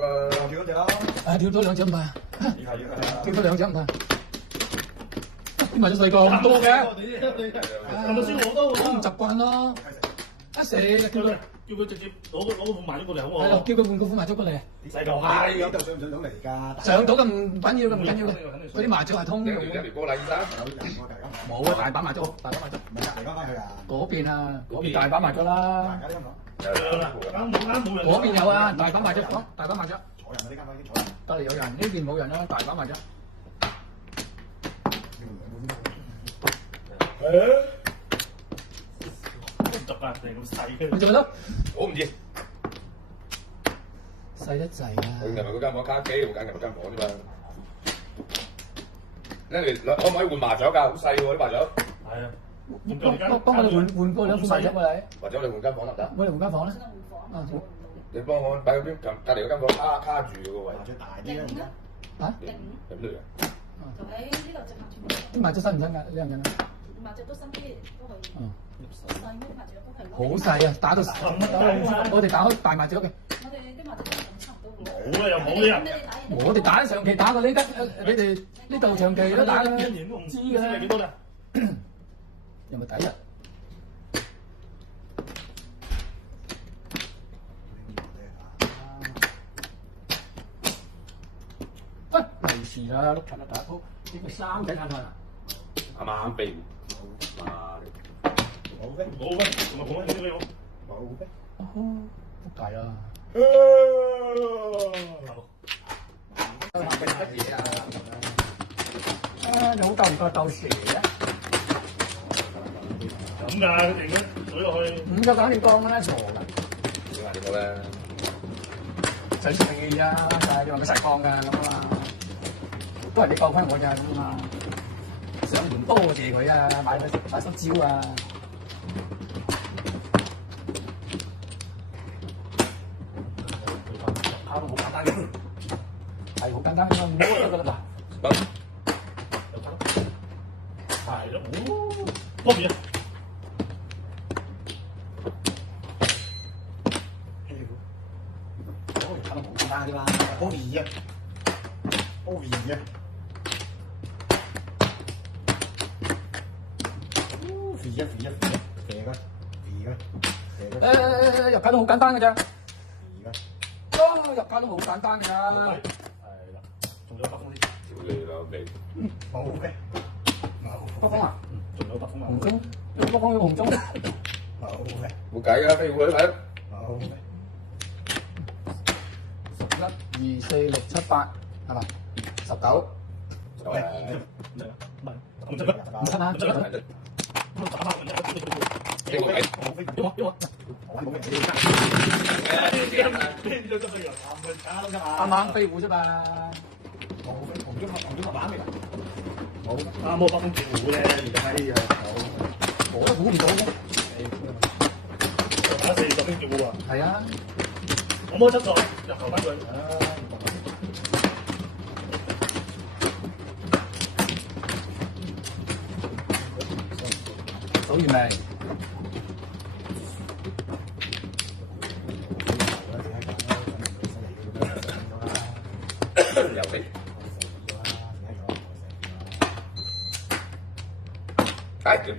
啫嘛。跳嗰隻咯。跳多2隻唔係，跳多2隻唔係。點埋咗細個咁多嘅？咁咪先好多我唔習慣咯。一射叫佢直接攞個碗埋咗過嚟好唔好？係咯，叫佢換個碗埋咗過嚟。細個係有上唔上到嚟㗎？上到咁唔緊要嘅，唔緊要嘅。嗰啲麻雀係通用嘅。一條過嚟啦。冇啊，大把麻雀，大把麻雀。唔係嚟翻去啊！嗰邊啊，嗰邊大把麻雀啦。嗰邊有啊，大把麻雀房，大把麻雀。坐人啊！呢間房已經坐人。隔離有人，呢邊冇人啦，大把麻雀。唔得啊！你咁細嘅。你做乜咯？我唔知。細得滯啊！我入埋嗰間房卡機，我揀入間房啫嘛。你可唔可以換麻雀㗎？好細喎啲麻雀。係啊。幫我哋換過2副麻雀過嚟。或者我哋換間房得唔得？我哋換間房啦。啊，你幫我擺嗰邊隔離嗰間房卡住嗰個位。麻雀大啲啊！嚇？有咩樣？就喺呢度隻麻雀。啲麻雀新唔新㗎？靚唔靚啊？麻雀都新啲，都係細咩麻雀都係。好細啊！打到我哋打開大麻雀嘅。我哋啲麻雀都差唔多。冇啦，又冇啲人。我哋打長期打過呢間，你哋呢度長期都打啦。一年都唔知㗎啦。係幾多啦？有冇抵啊？喂，利是啦，碌柒啊打鋪，呢個3仔眼睇啊！啱啱俾哇！冇嘅，冇嘅，同埋講緊啲咩喎？冇嘅。哦，仆街啦！你好夠唔夠鬥蛇啊？咁㗎，佢哋咁懟落去。唔夠搞掂光啦，傻㗎！點解點講咧？使錢嘅啫，但係你話咪實光㗎咁啊嘛，都係你救翻我咋咁啊！上門多謝佢啊，買手蕉啊！跑到好簡單嘅，係好簡單嘅，唔好得㗎啦嗱。係咯，多謝。跑得好簡單啫嘛，好易啊，好易啊！肥啊肥啊肥啊，肥嘅肥嘅肥嘅。入卡都好簡單㗎咋，而入卡都好簡單㗎。係啦，仲有100封先。屌你老味！冇嘅，北方啊，仲有100封啊！紅中，北方有紅中。冇嘅，冇計㗎，飛會都係。冇嘅。 1、2、4、6、7、8係嘛？19。就係。唔係，咁得啦，唔得啦，咁打翻佢啫。呢個係。啱啱飛虎啫嘛。啱冇100封跳虎咧，而家係我都估唔到嘅。打40封跳虎啊！係啊。我摸出咗，入頭翻佢。數完未？又嚟。解決。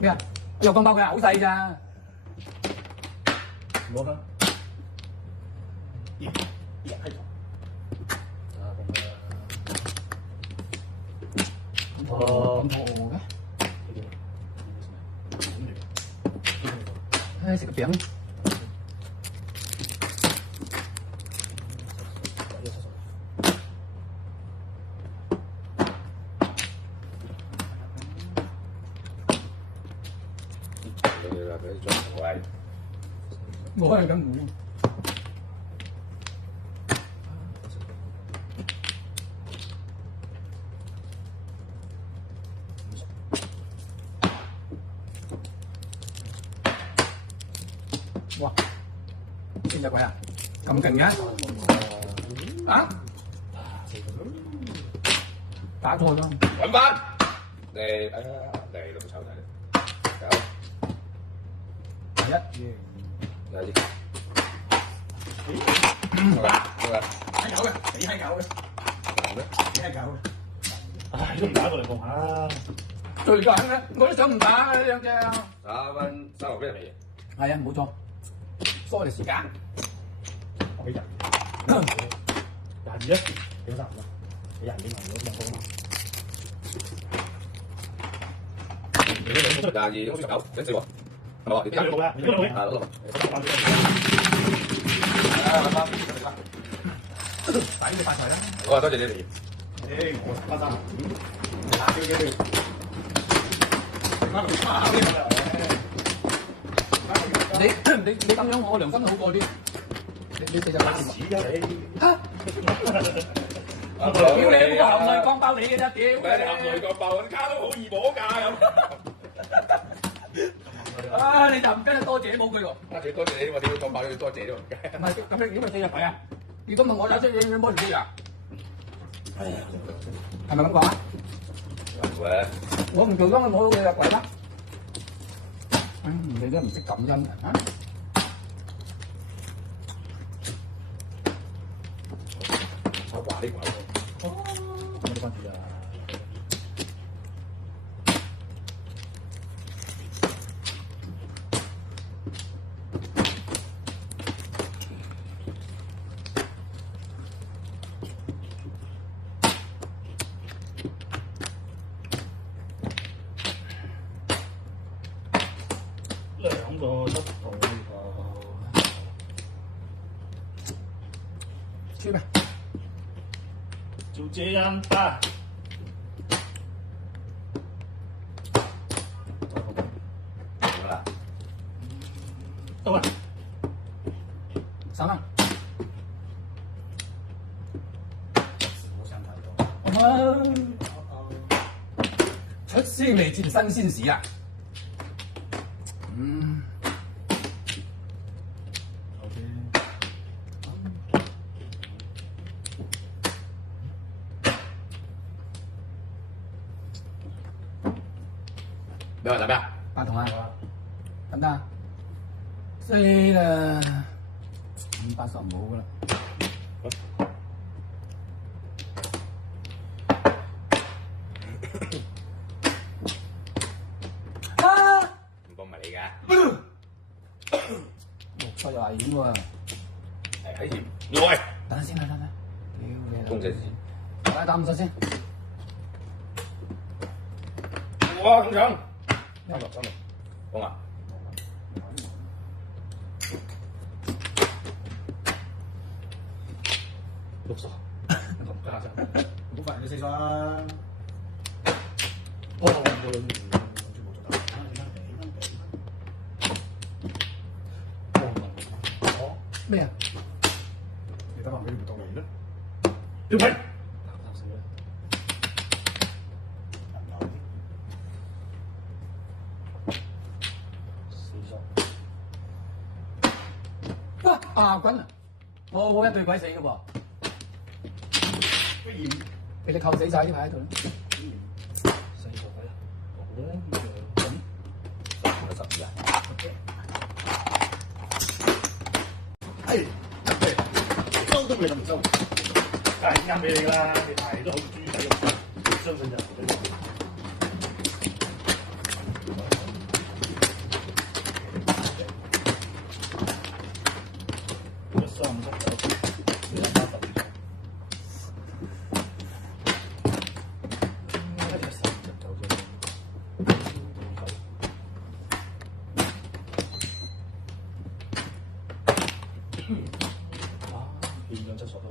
咩啊？又咁爆佢好細咋？攞翻。咁肚餓嘅？唉，食個餅。冇可能咁唔。哇！邊隻鬼啊？咁勁嘅？啊？打錯咗。揾翻。嚟老臭仔。1、有啲。睇狗嘅，你睇狗嘅，你係狗。唉，都唔打過嚟望下。最緊嘅，我都想唔打啊呢兩隻。3個俾人未？係啊，冇錯，嘥你時間。我俾人，廿二啊，俾咗3蚊，俾人俾埋咗2公嘛。 22好似9，整4喎，係嘛？你冇啦，你冇啊，攞抵你發財啦！我話多謝你哋。誒，我13毫子，打幾幾你咁樣，我良心好過啲。你4隻八字紙㗎你。嚇！屌你！我含淚講爆你嘅啫，屌你！含淚講爆，啲卡都好易摸㗎咁。啊！你就唔跟多謝冇句喎。多謝你，我哋要講爆，要多謝啫。唔係咁你點解4隻鬼啊？如果問我有出嘢，你摸唔知啊？哎呀，係咪咁講啊？喂，我唔做裝，摸到4隻鬼啦。你都唔識感恩啊！我話呢個。我哋關注啊。兩個出到呢個，輸咩？就這樣吧。好啦，到啦， 3蚊。我想睇到。出師未捷身先死啊！你話打咩啊8筒啊，得唔得啊？死啦！580冇噶啦。啊！唔幫唔係你㗎， 6出又危險喎。係睇住。來，等陣先，等陣。屌你！公仔字。大家打5出先。哇，咁長。3落，講啊。60。好快你4咗啦。哦，冇論咩啊？你等下俾佢到嚟啦。標皮。哇！亞軍啊！我一對鬼死嘅喎，不如俾你扣死晒啲牌喺度啦。4個位啦，好啦，咁12啊。係，收都未諗唔收。梗係啱俾你啦，你排都好豬仔咁，相信就俾你。變咗質素都。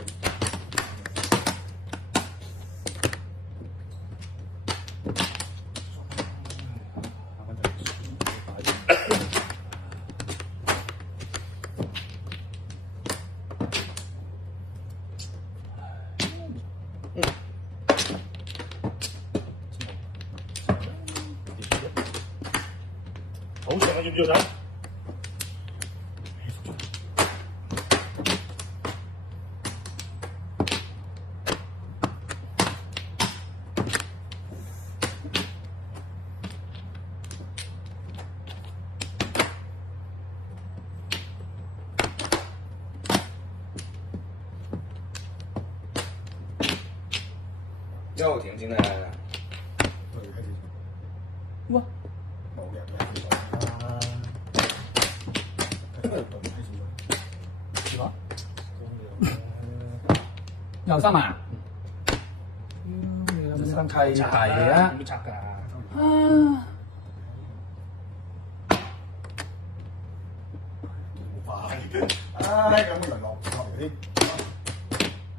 好食啊！要唔要走？ 1號停先啊！我哋開始哇！冇嘅，開始啦。開始是吧？又三萬。生契弟啊！點拆㗎？啊！快！唉，咁咪落嚟先。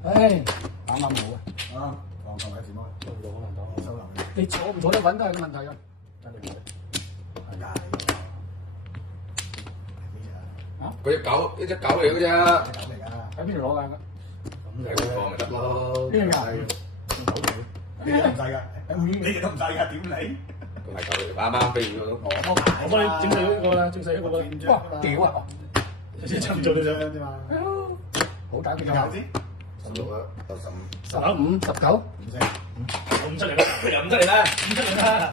唉，打啱好啊！啊，放埋一字摩，收留你。你坐唔坐得穩都係個問題啊！真係唔係㗎，嗰隻狗，一隻狗嚟嘅啫，狗嚟㗎。喺邊度攞㗎？喺度放咪得咯。邊個㗎？狗嚟，你哋都唔使㗎，你哋都唔使㗎，點你？都係狗嚟，啱啱飛咗都。我幫你整死嗰個啦，整死一個啦。哇！屌啊！先差唔多啫。啫嘛。好打邊個？你教先16啊，到15。 15、19。唔識。5-7嚟啦，5-7嚟啦，5-7嚟啦。